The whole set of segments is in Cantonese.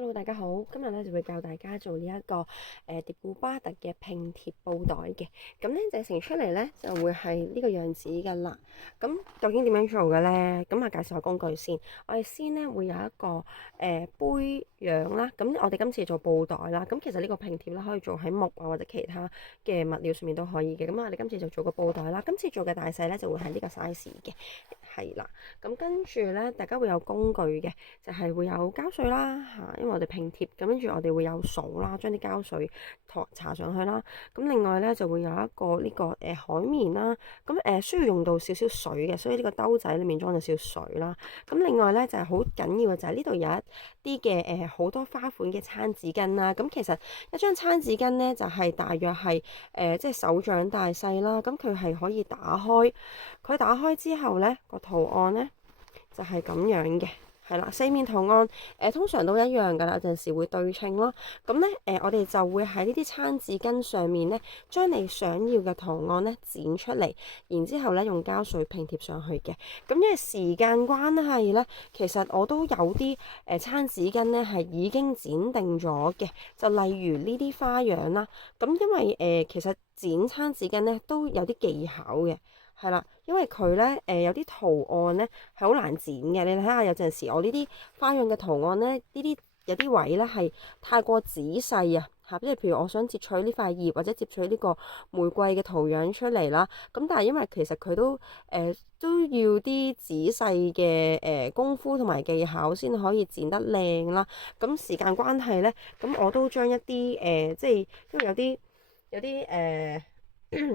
Hello，大家好，今日咧就會教大家做呢一個迪古巴特嘅拼貼布袋嘅，咁咧製成出嚟咧就會係呢個樣子噶啦。咁究竟點樣做嘅咧？咁介紹下工具先。我哋先咧會有一個杯樣啦。咁我哋今次做布袋啦。咁其實呢個拼貼咧可以做喺木啊或者其他嘅物料上面都可以嘅。咁我哋今次就做個布袋啦。今次做嘅大細咧就會係呢個 size 嘅，係啦。咁跟住咧，大家會有工具嘅，就係會有膠水啦嚇，因為我哋拼貼，咁跟住我哋會有掃啦，將啲膠水搽上去啦。咁另外咧就會有一個呢個海綿啦，咁需要用到少少水嘅，所以呢個兜仔裡面裝咗少少水啦。咁另外咧就係好緊要嘅就係呢度有一啲嘅好多花款嘅餐紙巾啦。咁其實一張餐紙巾咧就係大約係即係手掌大細啦。咁佢係可以打開，佢打開之後咧個圖案咧就係咁樣嘅。係啦，四面圖案通常都一樣㗎啦，有陣時會對稱咯。咁咧我哋就會喺呢啲餐紙巾上面咧，將你想要嘅圖案咧剪出嚟，然之後咧用膠水拼貼上去嘅。咁因為時間關係咧，其實我都有啲餐紙巾咧係已經剪定咗嘅，就例如呢啲花樣啦。咁因為其實剪餐紙巾咧都有啲技巧嘅。係啦，因為佢咧有啲圖案咧係好難剪嘅。你睇下有陣時我呢啲花樣嘅圖案咧，呢啲有啲位咧係太過仔細啊嚇，即係譬如我想截取呢塊葉或者截取呢個玫瑰嘅圖樣出嚟啦。咁但係因為其實佢都要啲仔細嘅功夫同埋技巧先可以剪得靚啦。咁時間關係咧，咁我都將一啲即係因為有啲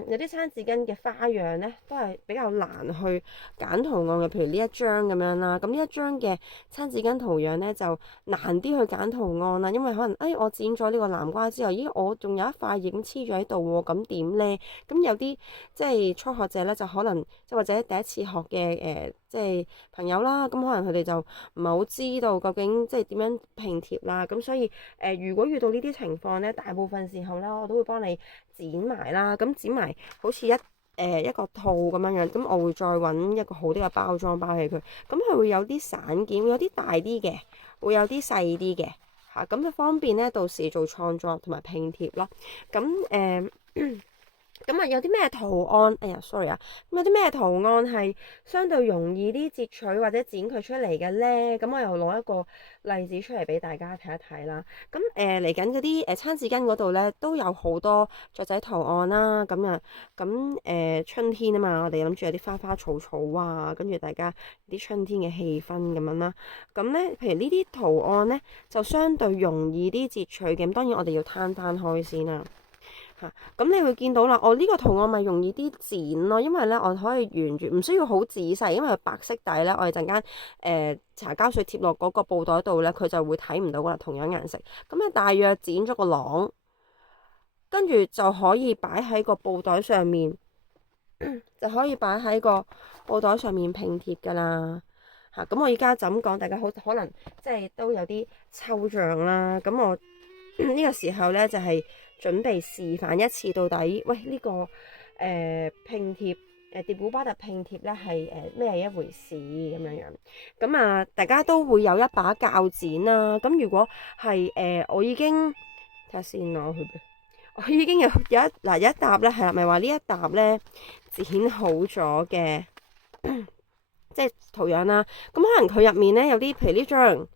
有啲餐紙巾嘅花樣咧，都係比較難去揀圖案嘅。譬如呢一張咁樣啦，咁呢一張嘅餐紙巾圖樣咧就難啲去揀圖案啦，因為可能我剪咗呢個南瓜之後，咦我仲有一塊已經黐咗喺度喎，咁點咧？咁有啲即係初學者咧，就可能即或者第一次學嘅即係朋友啦，咁可能佢哋就唔係好知道究竟即係點樣拼貼啦。咁所以如果遇到呢啲情況咧，大部分時候咧我都會幫你剪埋啦。咁剪埋好似一個套咁樣樣，咁我會再揾一個好啲嘅包裝包起佢。咁佢會有啲散件，會有啲大啲嘅，會有啲細啲嘅嚇，咁就方便咧到時做創作同埋拼貼咯。咁咁有啲咩圖案？sorry 啊，咁有啲咩圖案係相對容易啲截取或者剪佢出嚟嘅咧？咁我又攞一個例子出嚟俾大家睇一睇啦。咁嚟緊嗰啲餐紙巾嗰度咧都有好多雀仔圖案啦。咁春天啊嘛，我哋諗住有啲花花草草啊，跟住大家啲春天嘅氣氛咁樣啦。咁咧，譬如呢啲圖案咧就相對容易啲截取嘅。咁當然我哋要攤開先啦。咁你會見到啦，我呢個圖案咪容易啲剪咯，因為咧我可以沿住唔需要好仔細，因為佢白色底咧，我哋陣間搽膠水貼落嗰個布袋度咧，佢就會睇唔到噶啦，同樣顏色。咁你大約剪咗個廊，跟住就可以擺喺個布袋上面，就可以擺喺個布袋上面拼貼噶啦。咁我而家就咁講，大家好可能即係都有啲抽象啦。咁我呢個時候咧就係準備示範一次到底，喂呢個拼貼迪古巴特拼貼咧係咩一回事咁樣樣。咁啊，大家都會有一把鉸剪啦。咁如果係我已經睇下先攞去，我已經有一沓咧，係啦，咪話呢一沓咧剪好咗嘅，即係圖樣啦。咁可能佢入面咧有啲，譬如呢張。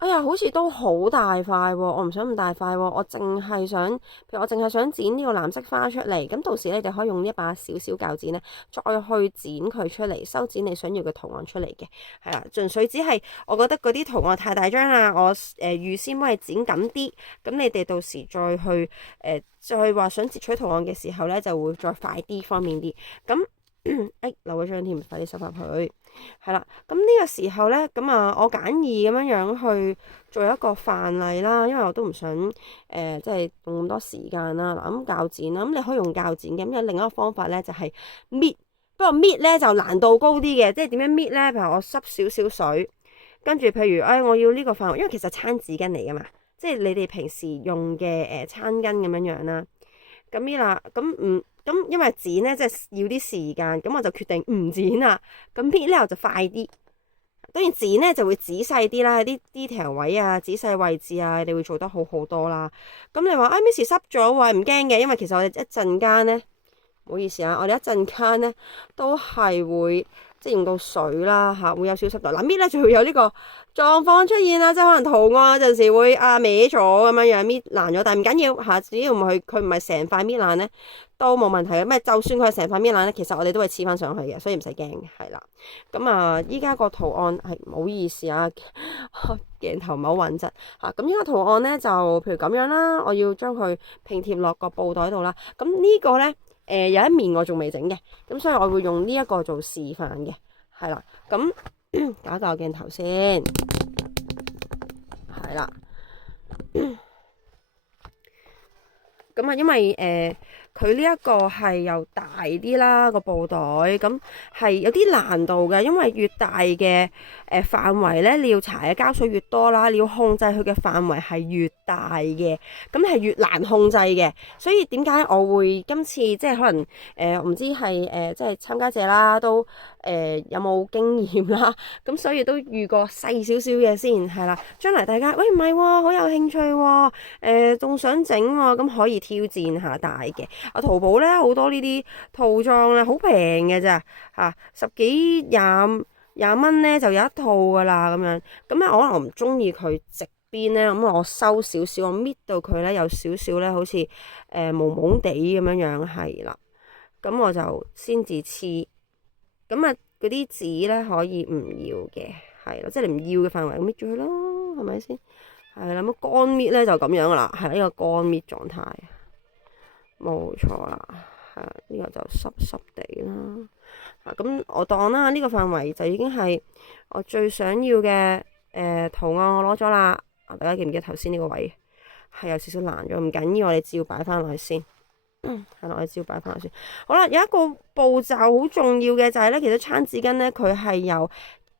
好似都好大塊喎，我唔想咁大塊喎，我淨係想，譬如我淨係想剪呢個藍色花出嚟，咁到時咧就可以用一把小小鉸剪咧，再去剪佢出嚟，修剪你想要嘅圖案出嚟嘅，係啦，純粹只係我覺得嗰啲圖案太大張啦，我預先幫你剪緊啲，咁你哋到時再去再話想截取圖案嘅時候咧，就會再快啲方便啲，咁。漏咗張添，快啲收翻佢。係啦，咁呢個時候咧，咁啊，我簡易咁樣樣去做一個範例啦，因為我都唔想即係用咁多時間啦。嗱，咁鉸剪啦，咁你可以用鉸剪嘅。咁有另一個方法咧，就係搣。不過搣咧就難度高啲嘅，即係點樣搣咧？譬如我濕少少水，跟住譬如我要呢個範圍，因為其實餐紙巾嚟噶嘛，即係你哋平時用嘅餐巾咁樣樣啦。咁搣啦，咁因為剪咧即係要啲時間，咁我就決定唔剪啦。咁搣咧我就快啲，當然剪咧就會仔細啲啦，啲 detail 位啊、仔細位置啊，你會做得好好多啦。咁你話啊 Miss 濕咗喎，唔驚嘅，因為其實我哋一陣間咧，唔好意思啊，我哋一陣間咧都係會即係用到水啦嚇，會有少少濕度。嗱搣咧就會有呢個狀況出現啦，即係可能圖案有陣時會歪咗咁樣樣搣爛咗，但係唔緊要嚇，只要佢唔係成塊搣爛咧都冇問題嘅。咩就算佢係成塊搣爛咧，其實我哋都會黐翻上去嘅，所以唔使驚嘅，係啦。咁啊，依家個圖案係唔好意思啊，鏡頭唔係好穩陣嚇。咁呢個圖案咧就譬如咁樣啦，我要將佢拼貼落個布袋度啦。咁呢個咧有一面我仲未整嘅，咁所以我會用呢一個做示範嘅，係啦。咁搞一搞鏡頭先，係啦。咁啊，因為佢呢一個係又大啲啦個布袋，咁係有啲難度嘅，因為越大嘅範圍咧，你要搽嘅膠水越多啦，你要控制佢嘅範圍係越大嘅，咁係越難控制嘅。所以點解我會今次即係可能唔知係即係參加者啦，都有冇經驗啦，咁所以都預過細少少嘅先係啦。將來大家喂唔係喎，好有興趣喎，仲想整喎，咁可以挑戰下大嘅。淘寶咧好多呢啲套裝咧，好平嘅咋嚇，10幾廿蚊咧就有一套噶啦咁樣。咁啊，我可能唔中意佢直邊咧，咁我收少少，我搣到佢咧有少少咧，好似毛毛地咁樣樣係啦。咁我就先至黐。咁啊，嗰啲紙咧可以唔要嘅，係咯，即係你唔要嘅範圍咁搣咗佢咯，係咪先？係啦，咁乾搣咧就咁樣噶啦，係呢個乾搣狀態。冇錯啦，係呢個就濕濕地啦。咁我當啦，呢個範圍就已經係我最想要嘅圖案，我攞咗啦。大家記唔記得頭先呢個位係有少少爛咗？唔緊要，我哋照擺翻落去先。係啦，我哋照擺翻落去先。好啦，有一個步驟好重要嘅就係咧，其實餐紙巾咧佢係有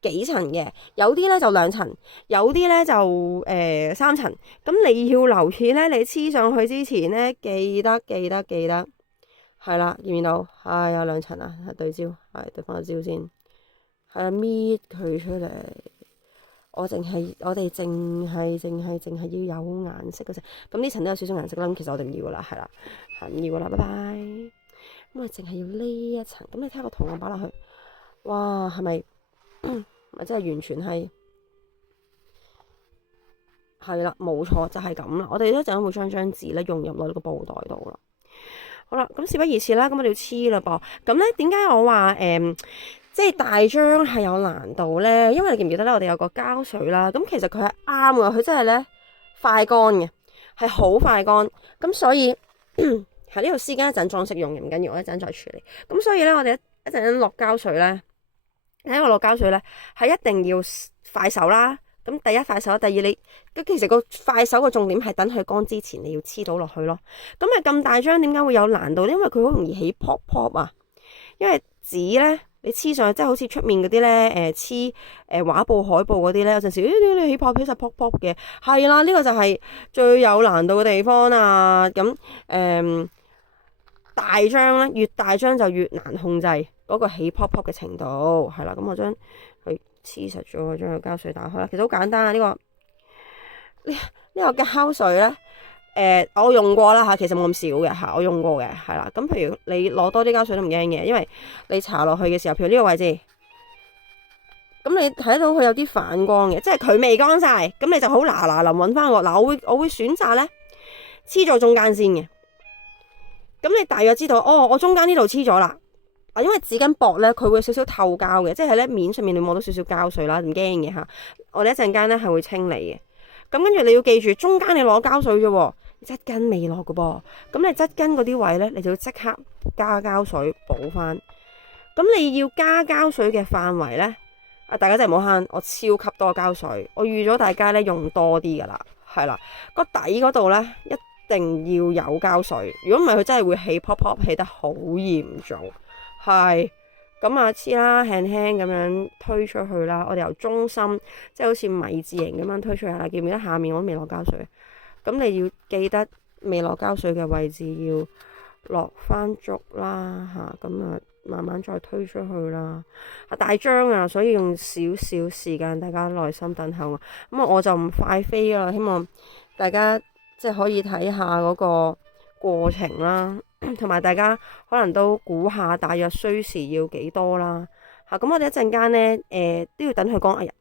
幾層嘅，有啲咧就2層，有啲咧就3層。咁你要留意咧，你黐上去之前咧，記得係啦，見唔見到？係有2層啊，係對焦，係對翻個焦先，係啊，搣佢出嚟。我哋淨係要有顏色嗰隻，咁呢層都有少少顏色啦。咁其實我哋唔要噶啦，係啦，係唔要噶啦，拜拜。咁我淨係要呢一層，咁你睇下個圖案擺落去，哇，係咪？咪真係完全係啦，冇錯就係咁啦。我哋一陣會將張紙咧融入落呢個布袋度啦。好啦，咁事不宜遲啦，咁我哋要黐啦噃。咁咧點解我話即係大張係有難度咧？因為你記唔記得咧？我哋有個膠水啦，咁其實佢係啱嘅，佢真係咧快乾嘅，係好快乾。咁所以喺呢度施加一陣裝飾用嘅，唔緊要，我一陣再處理。咁所以咧，我哋一陣落膠水咧。睇我落膠水咧，係一定要快手啦。咁第一快手，第二你其實個快手個重點係等佢乾之前，你要黐到落去咯。咁啊咁大張，點解會有難度？因為佢好容易起泡泡啊。因為紙咧，你黐上去即係好似出面嗰啲咧，黐畫布、海報嗰啲咧，有陣時你起泡起實泡泡嘅，係啦，呢個就係最有難度嘅地方啊。咁大張咧，越大張就越難控制嗰個起泡泡嘅程度，係啦。咁我將佢黐實咗，將個膠水打開啦。其實好簡單啊，呢個膠水咧，我用過啦吓，其實冇咁少嘅吓，我用過嘅係啦。咁譬如你攞多啲膠水都唔驚嘅，因為你搽落去嘅時候，譬如呢個位置，咁你睇到佢有啲反光嘅，即係佢未乾晒，咁你就好嗱臨揾翻我。嗱，我會選擇咧黐咗中間先嘅。咁你大約知道，我中間呢度黐咗啦。因為紙巾薄咧，佢會少少透膠嘅，即係咧面上面你望到少少膠水啦，唔驚嘅吓。我哋一陣間咧係會清理嘅。咁跟住你要記住，中間你攞膠水啫，側巾未落嘅噃。咁你側巾嗰啲位咧，你就要即刻加膠水補翻。咁你要加膠水嘅範圍咧，大家真係唔好慳，我超級多膠水，我預咗大家咧用多啲噶啦，係啦，個底嗰度咧一定要有膠水，如果唔係佢真係會起泡泡，起得好嚴重。係咁啊，黐啦，輕輕咁樣推出去啦。我哋由中心，即係好似米字形咁樣推出去啦。記唔記得下面我都未落膠水？咁你要記得未落膠水嘅位置要落翻足啦吓。咁啊，慢慢再推出去啦。大張啊，所以用少少時間，大家耐心等候啊。咁我就唔快飛啦，希望大家即係可以睇下嗰個過程啦，同埋大家可能都估下大約需時要幾多啦。咁我哋一陣間呢，都要等佢講。哎呀，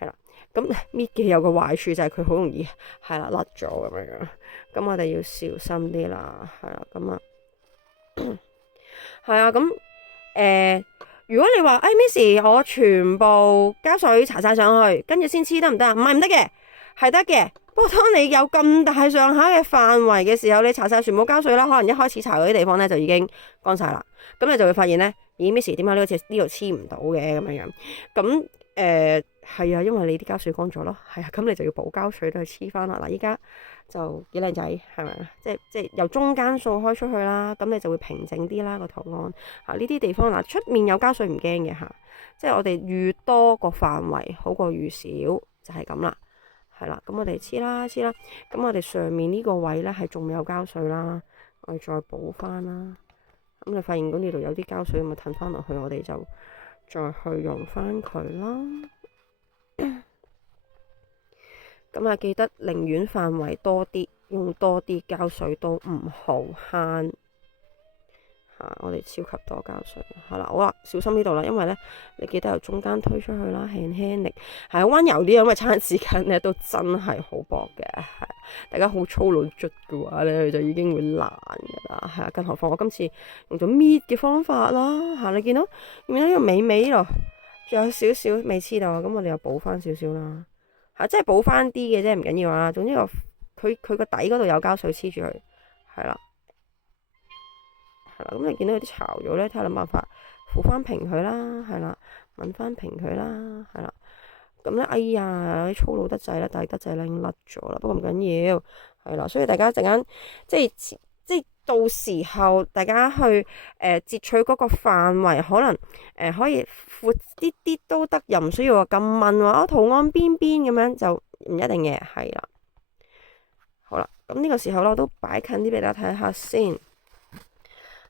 係啦，咁搣嘅有個壞處就係佢好容易係啦甩咗咁樣，咁我哋要小心啲啦，係啦，咁啊。係啊，咁如果你話Miss 我全部膠水搽晒上去，跟住先黐得唔得啊？唔係唔得嘅，係得嘅。不過當你有咁大上下嘅範圍嘅時候，你搽晒全部膠水啦，可能一開始搽嗰啲地方咧就已經乾晒啦。咁你就會發現咧，咦 Miss 點解呢個呢度黐唔到嘅咁樣樣？咁係啊，因為你啲膠水乾咗咯。係啊，咁你就要補膠水都去黐翻啦。嗱，依家就幾靚仔，係咪啊？即係由中間掃開出去啦，咁你就會平整啲啦個圖案。呢啲地方嗱，出面有膠水唔驚嘅嚇，即係我哋越多個範圍好過越少，就係咁啦。係啦，咁我哋黐啦，咁我哋上面呢個位咧係仲未有膠水啦，我哋再補翻啦。咁你發現嗰呢度有啲膠水，咁咪褪翻落去，我哋就再去用翻佢啦。咁記得寧願範圍多啲，用多啲膠水都唔好慳。我哋超級多膠水，係啦，好啦，小心呢度啦，因為咧，你記得由中間推出去啦，輕輕力，係溫柔啲，因為餐時間咧都真係好薄嘅，係大家好粗魯捽嘅話咧，就已經會爛噶啦，係啊，更何況我今次用咗搣嘅方法啦，你見到呢個尾尾咯，仲有少少未黐到，咁我哋又補翻少少啦，即係補翻啲嘅啫，唔緊要啊，總之佢個底嗰度有膠水黐住佢，係啦。咁你見到有啲巢咗咧，睇下諗辦法扶翻平佢啦，係啦，揾翻平佢啦，係啦。咁咧，哎呀，有啲粗魯得滯啦，大得滯啦，已經甩咗啦。不過唔緊要，係啦。所以大家陣間即係到時候大家去截取嗰個範圍，可能可以闊啲啲都得，又唔需要話咁問話圖案邊邊咁樣就唔一定嘅，係啦。好啦，咁呢個時候咧，我都擺近啲俾大家睇下先。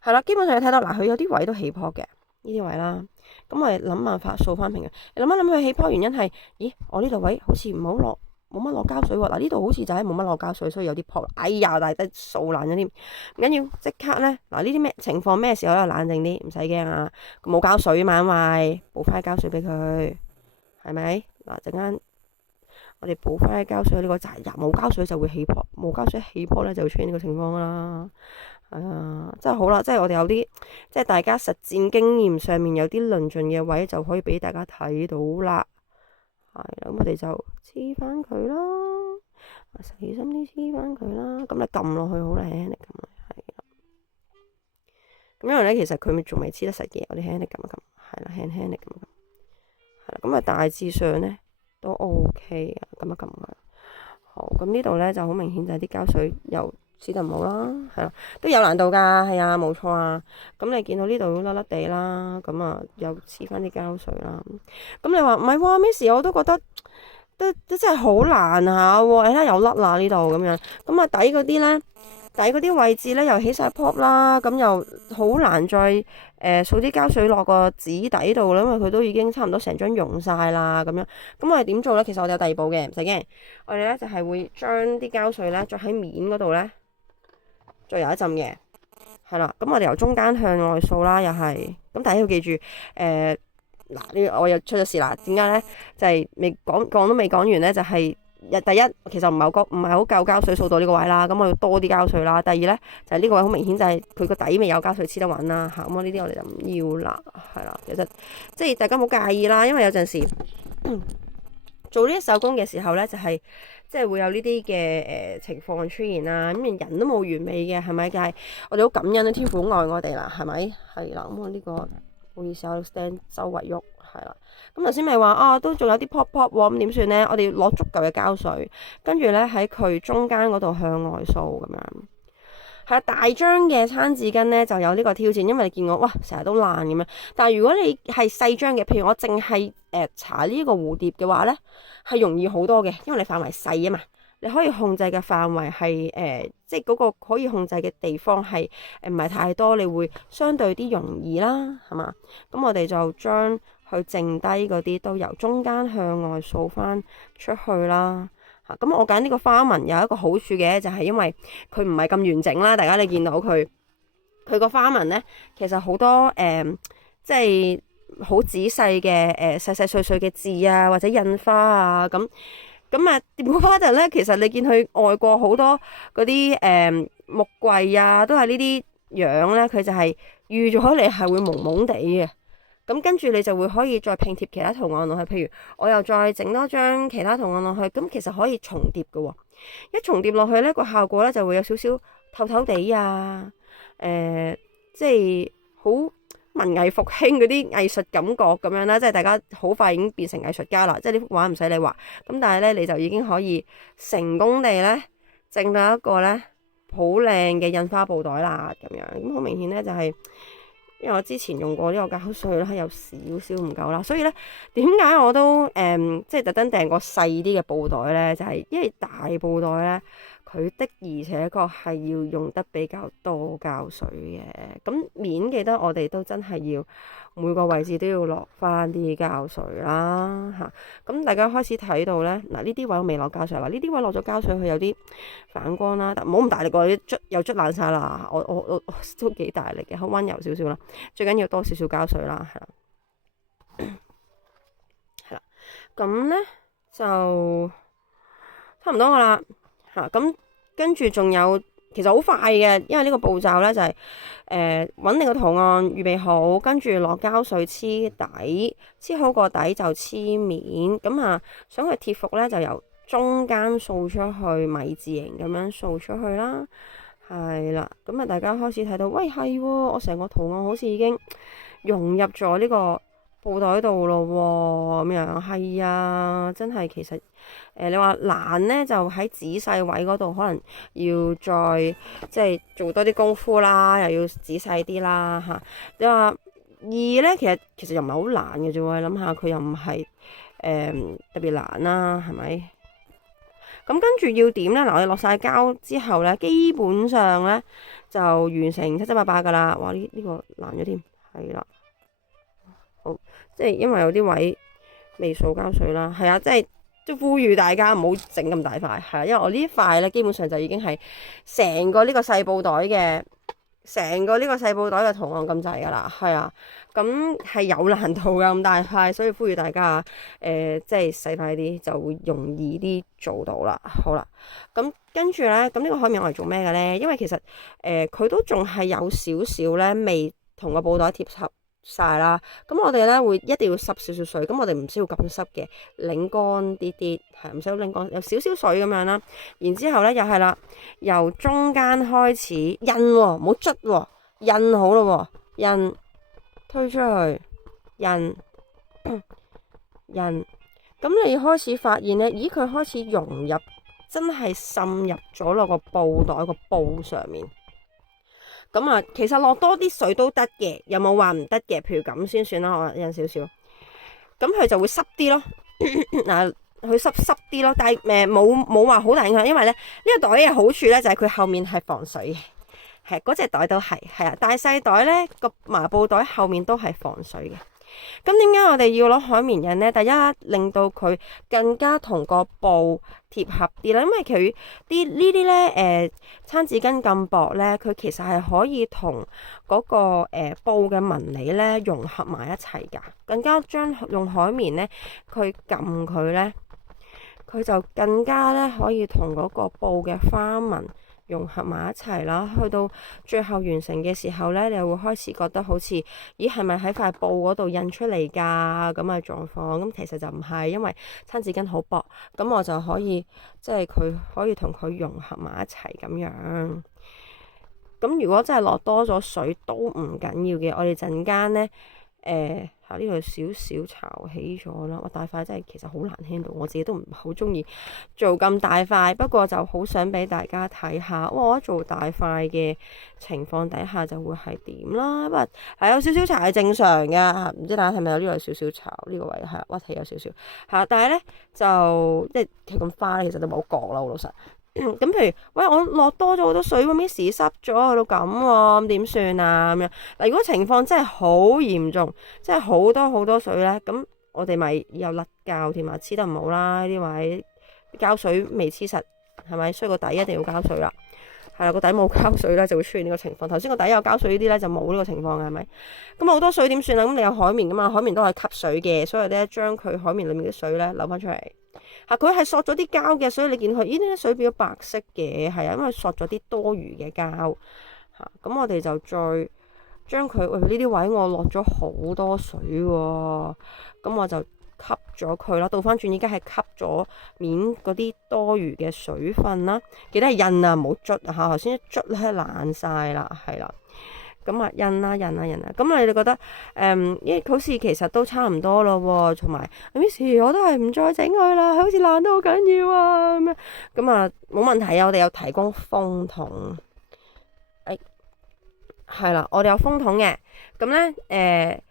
係啦，基本上你睇到嗱，佢有啲位都起泡嘅呢啲位啦。咁我哋諗辦法掃翻平嘅。你諗一諗佢起泡原因係，咦？我呢度位好似唔好落，冇乜落膠水喎。嗱，呢度好似就係冇乜落膠水，所以有啲泡。哎呀，但係得掃爛咗添。唔緊要，即刻咧嗱，呢啲咩情況咩時候咧冷靜啲，唔使驚啊。冇膠水啊嘛，因為補翻膠水俾佢，係咪？嗱，陣間我哋補翻膠水呢個就係冇膠水就會起泡，冇膠水起泡咧就會出現呢個情況啦。真係好啦，即係我哋有啲，即係大家實戰經驗上面有啲論盡嘅位，就可以俾大家睇到啦。係啦，咁我哋就黐翻佢啦，細心啲黐翻佢啦。咁你撳落去好靚力咁啊，係啦。咁因為咧，其實佢仲未黐得實嘅，我哋輕輕力撳一撳，係啦，輕輕力撳一撳，係啦。咁大致上咧都 OK 啊，撳一撳佢。好，咁呢度咧就好明顯就係啲膠水又黐得唔好啦，係啦，都有難度噶，係啊，冇錯啊。咁你見到呢度甩甩地啦，咁又黐翻啲膠水啦。咁你話唔係喎，Miss 我都覺得都真係好難下喎。你睇下又甩啦呢度咁樣，咁底嗰啲咧，底嗰啲位置咧又起晒泡啦，咁又好難再掃啲膠水落個紙底度啦，因為佢都已經差唔多成張溶晒啦咁樣。咁我哋點做咧？其實我哋有第二步嘅，唔使驚。我哋咧就係會將啲膠水咧再喺面嗰度咧。再有一浸嘅，係啦，咁我哋由中間向外掃啦，又係，咁大家要記住，呢我又出咗事啦，點解咧？就係未講都未講完咧，就係第一，其實唔係好夠膠水掃到呢個位啦，咁我要多啲膠水啦。第二咧，就係呢個位好明顯就係佢個底未有膠水黐得穩啦，嚇，咁呢啲我哋就唔要啦，係啦，其實即係大家冇介意啦，因為有陣時做呢啲手工嘅時候咧，就係。即係會有呢啲嘅情況出現啦，咁人都冇完美嘅，係咪？但係我哋好感恩啦，天父好愛我哋啦，係咪？係啦，咁我呢個唔好意思啊，stand 周圍喐，係啦。咁頭先咪話都仲有啲 pop 喎，咁點算咧？我哋要攞足夠嘅膠水，跟住咧喺佢中間嗰度向外掃咁樣。係啊，大張嘅餐紙巾咧就有呢個挑戰，因為你見我哇成日都爛咁樣。但係如果你係細張嘅，譬如我淨係搽呢個蝴蝶嘅話咧，係容易好多嘅，因為你範圍細啊嘛。你可以控制嘅範圍係即係嗰個可以控制嘅地方係唔係太多，你會相對啲容易啦，係嘛？咁我哋就將佢剩低嗰啲都由中間向外掃翻出去啦。嚇，咁我揀呢個花紋有一個好處嘅，就係因為佢唔係咁完整啦。大家你見到佢個花紋咧，其實好多即係好仔細嘅細細碎碎嘅字啊，或者印花啊咁。咁啊，蝶古巴特咧，其實你見佢外國好多嗰啲木櫃啊，都係呢啲樣咧，佢就係預咗你係會蒙蒙地嘅。咁跟住你就會可以再拼貼其他圖案落去，譬如我又再整多張其他圖案落去，咁其實可以重疊嘅喎。一重疊落去咧，個效果咧就會有少少透透地啊，即係好文藝復興嗰啲藝術感覺咁樣啦，即係大家好快已經變成藝術家啦，即係呢幅畫唔使你畫，咁但係咧你就已經可以成功地咧整到一個咧好靚嘅印花布袋啦，咁樣咁好明顯咧就係。因為我之前用過呢個膠水咧，有少少唔夠啦，所以咧點解我都即係特登訂個細啲嘅布袋咧，就係因為大布袋咧，佢的而且確係要用得比較多膠水嘅。咁面記得我哋都真係要每個位置都要落翻啲膠水啦嚇。咁大家開始睇到咧，嗱呢啲位我未落膠水啦，呢啲位落咗膠水佢有啲反光啦，但唔好咁大力喎，又捽爛晒啦。我都幾大力嘅，好溫柔少少啦。最緊要多少少膠水啦，係啦，係啦，咁咧就差唔多噶啦嚇。咁跟住仲有，其實好快嘅，因為呢個步驟咧就係揾你個圖案預備好，跟住落膠水黐底，黐好個底就黐面。咁啊，想去貼服咧就由中間掃出去，米字形咁樣掃出去啦。係啦，咁啊，大家開始睇到，喂，係喎，我成個圖案好似已經融入咗呢個布袋度咯，咁樣係啊，真係其實你話難呢，就喺仔細位嗰度，可能要再即係做多啲功夫啦，又要仔細啲啦嚇。你話二呢，其實又唔係好難嘅啫喎，諗下佢又唔係特別難啦，係咪？咁跟住要點咧？嗱，我哋落晒膠之後咧，基本上咧就完成七七八八噶啦。哇！呢個爛咗添，係啦。好，即係因為有啲位未掃膠水啦，係啊，即係都呼籲大家唔好整咁大塊，係啊，因為我呢塊咧基本上就已經係成個呢個細布袋嘅。成個呢個細布袋嘅圖案咁滯噶啦，係啊，咁係有難度噶咁大塊，所以呼籲大家即係細塊啲就會容易啲做到啦。好啦，咁跟住咧，咁呢個海綿我嚟做咩嘅咧？因為其實佢都仲係有少少咧未同個布袋貼合晒啦，咁我哋咧會一定要濕少少水，咁我哋唔需要咁濕嘅，擰乾啲啲，係唔需要擰乾，有少少水咁樣啦。然之後咧又係啦，由中間開始印喎，唔好捽喎，印好咯喎，印推出去，印印，咁你開始發現咧，咦佢開始融入，真係滲入咗落個布袋個布上面。咁啊，其實落多啲水都得嘅，有冇話唔得嘅？譬如咁先算啦，我印少少，咁佢就會濕啲咯。嗱，佢濕啲咯，但係冇話好大影響，因為咧呢個袋嘅好處咧就係佢後面係防水嘅，係嗰隻袋都係啊，大細袋咧個麻布袋後面都係防水嘅。咁點解我哋要攞海綿印呢？第一，令到佢更加同個布貼合啲啦，因為佢呢啲咧餐紙巾咁薄咧，佢其實係可以同嗰個布嘅紋理咧融合埋一齊噶，更加將用海綿咧，佢撳佢咧，佢就更加咧可以同嗰個布嘅花紋融合埋一齊啦，去到最後完成嘅時候咧，你會開始覺得好似，咦係咪喺塊布嗰度印出嚟㗎咁嘅狀況？咁其實就唔係，因為餐紙巾好薄，咁我就可以即係佢可以同佢融合埋一齊咁樣。咁如果真係落多咗水都唔緊要嘅，我哋陣間咧呢度少少潮起咗啦。哇，大塊真係其實好難 handle，我自己都唔係好中意做咁大塊，不過就好想俾大家睇下，哇！我做大塊嘅情況底下就會係點啦。不過係有少少潮係正常嘅，唔知大家睇唔睇到呢度有少少潮，呢個位係屈起有少少嚇，但係咧就即係其咁花咧，其實都冇好覺啦，好老實。咁譬如，喂，我落多咗好多水喎，Miss 濕咗去到咁喎，咁點算啊？咁樣嗱，如果情況真係好嚴重，即係好多好多水咧，咁我哋咪又甩膠添啊，黐得唔好啦，呢位膠水未黐實，係咪？所以個底一定要膠水啦。係啦，個底冇膠水咧，就會出現呢個情況。頭先個底有膠水呢啲咧，就冇呢個情況嘅，係咪？咁好多水點算啊？咁你有海綿噶嘛？海綿都係吸水嘅，所以咧將佢海綿裏面啲水咧流翻出嚟。嚇，佢係索咗啲膠嘅，所以你見佢呢啲水變咗白色嘅，係啊，因為索咗啲多餘嘅膠嚇。咁我哋就再將佢，喂，呢啲位我落咗好多水喎，咁我就吸咗佢啦。倒翻轉，依家係吸咗面嗰啲多餘嘅水分啦。記得係印啊，唔好捽啊嚇！頭先一捽咧爛晒啦，係啦。咁啊，印啦。咁你哋覺得好似其實都差唔多咯喎，同埋 Miss 我都係唔再整佢啦，好似爛得好緊要啊咁啊，冇問題啊，我哋有提供風筒，係啦，我哋有風筒嘅，咁咧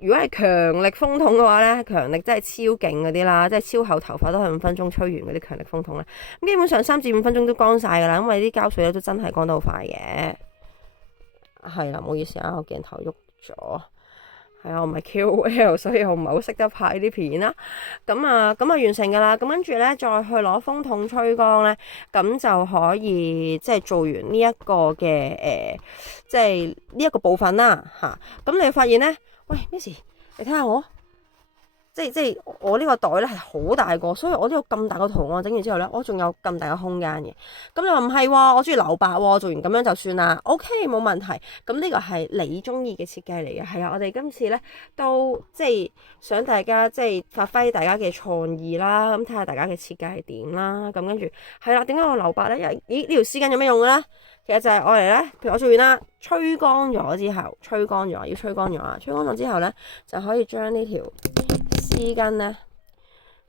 如果係強力風筒嘅話咧，強力真係超勁嗰啲啦，即係超厚頭髮都係5分鐘吹完嗰啲強力風筒咧，咁基本上3至5分鐘都乾晒噶啦，因為啲膠水咧都真係乾得好快嘅。係啦，唔好意思啊，我鏡頭喐咗，係啊，我唔係 KOL，所以我唔係好識得拍呢啲片啦。咁啊完成噶啦，咁跟住咧再去攞風筒吹乾咧，咁就可以即係做完呢一個嘅即係呢一個部分啦吓。咁你發現咧，喂 Miss，你睇下我。即係我呢個袋咧係好大個，所以我呢個咁大個圖案整完之後咧，我仲有咁大個空間嘅。咁你話唔係喎，我中意留白喎，做完咁樣就算啦。OK，冇問題。咁呢個係你中意嘅設計嚟嘅，係啊。我哋今次咧都即係想大家即係發揮大家嘅創意啦，咁睇下大家嘅設計係點啦。咁跟住係啦，點解我留白咧？咦，呢條絲巾有咩用嘅咧？其實就係我嚟咧，譬如我做完啦，吹乾咗之後，要吹乾咗之後咧，就可以將呢條絲巾咧，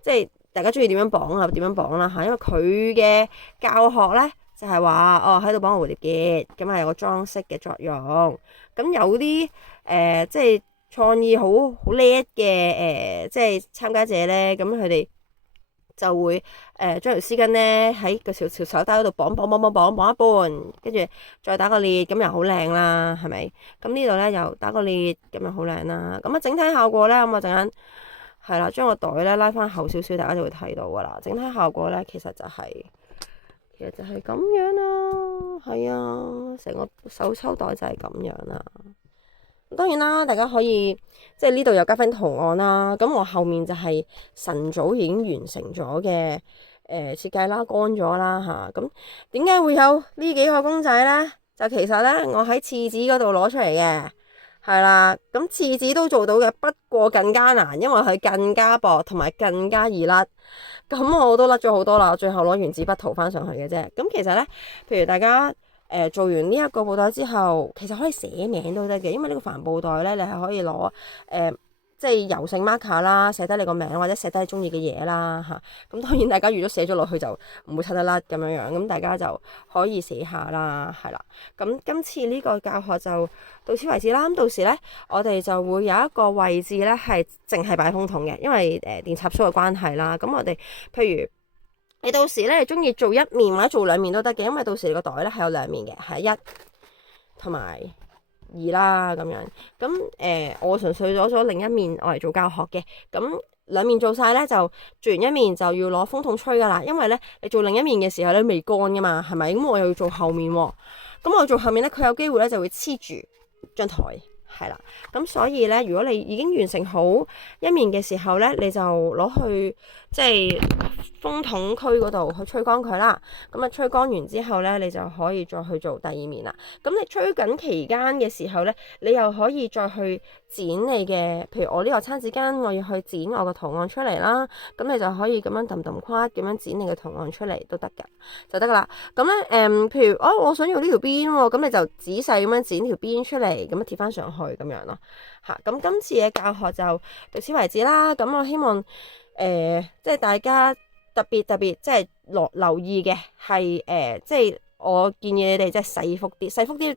即係大家中意點樣綁啊？點樣綁啦嚇？因為佢嘅教學咧就係話喺度綁個蝴蝶結，咁係有個裝飾嘅作用。咁有啲即係創意好叻嘅即係參加者咧，咁佢哋就會將條絲巾咧喺個條手帶嗰度綁一半，跟住再打個裂，咁又好靚啦，係咪？咁呢度咧又打個裂，咁又好靚啦。咁啊整體效果咧，咁我陣間係啦，將個袋咧拉翻厚少少，大家就會睇到噶啦。整體效果咧，其實就係咁樣啦，係啊，成個手抽袋就係咁樣啦。當然啦，大家可以即係呢度有加分圖案啦。咁我後面就係晨早已經完成咗嘅設計啦，乾咗啦吓。咁點解會有呢幾個公仔咧？就其實咧，我喺廁紙嗰度攞出嚟嘅，係啦。咁廁紙都做到嘅，不過更加難，因為佢更加薄同埋更加易甩。咁我都甩咗好多啦，最後攞原子筆塗翻上去嘅啫。咁其實咧，譬如大家做完呢一個布袋之後，其實可以寫名都得嘅，因為呢個帆布袋咧，你係可以攞即係油性 marker 啦，寫低你個名或者寫低你中意嘅嘢啦嚇。咁當然大家如果寫咗落去就唔會擦得甩咁樣樣，咁大家就可以寫下啦，係啦。咁今次呢個教學就到此為止啦。咁到時咧，我哋就會有一個位置咧係淨係擺風筒嘅，因為電插蘇嘅關係啦。咁我哋譬如你到時咧中意做一面或者做兩面都得嘅，因為到時你個袋咧係有兩面嘅，係1同埋2啦咁樣。咁我純粹攞咗另一面我嚟做教學嘅。咁兩面做晒咧，就做完一面就要攞風筒吹噶啦。因為咧你做另一面嘅時候咧未乾噶嘛，係咪？咁我又要做後面喎。咁我做後面咧，佢有機會咧就會黐住張台。係啦，咁所以咧，如果你已經完成好一面嘅時候咧，你就攞去即係風筒區嗰度去吹乾佢啦。咁啊吹乾完之後咧，你就可以再去做第二面啦。咁你吹緊期間嘅時候咧，你又可以再去剪你嘅，譬如我呢個餐紙巾，我要去剪我個圖案出嚟啦。咁你就可以咁樣揼揼框咁樣剪你嘅圖案出嚟都得㗎，就得㗎啦。咁咧譬如我想要呢條邊喎，咁你就仔細咁樣剪條邊出嚟，咁樣貼翻上去咁樣咯。嚇，咁今次嘅教學就到此為止啦。咁我希望即係大家特別即係留意嘅係即係我建議你哋即係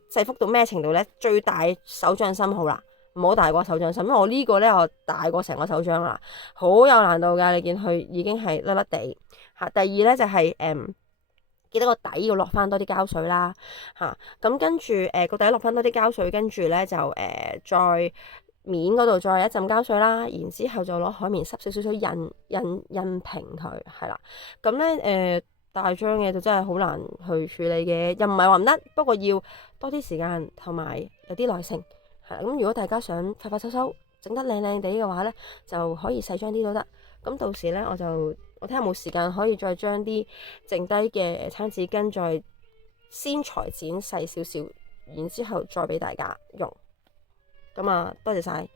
細幅到咩程度咧？最大手掌心好啦，唔好大過手掌心，因為我呢個咧我大過成個手掌啦，好有難度㗎。你見佢已經係甩甩地嚇。第二咧就係記得個底要落翻多啲膠水啦嚇。咁跟住個底落翻多啲膠水，跟住咧就再面嗰度再一浸膠水啦，然之後就攞海綿濕少少印平佢，係啦。咁咧大張嘅就真係好難去處理嘅，又唔係話唔得，不過要多啲時間同埋有啲耐性，係啦。咁如果大家想快快手手整得靚靚地嘅話咧，就可以細張啲都得。咁到時咧我睇下有冇時間可以再將啲剩低嘅餐紙巾再先裁剪細少少，然之後再俾大家用。咁啊，多謝晒。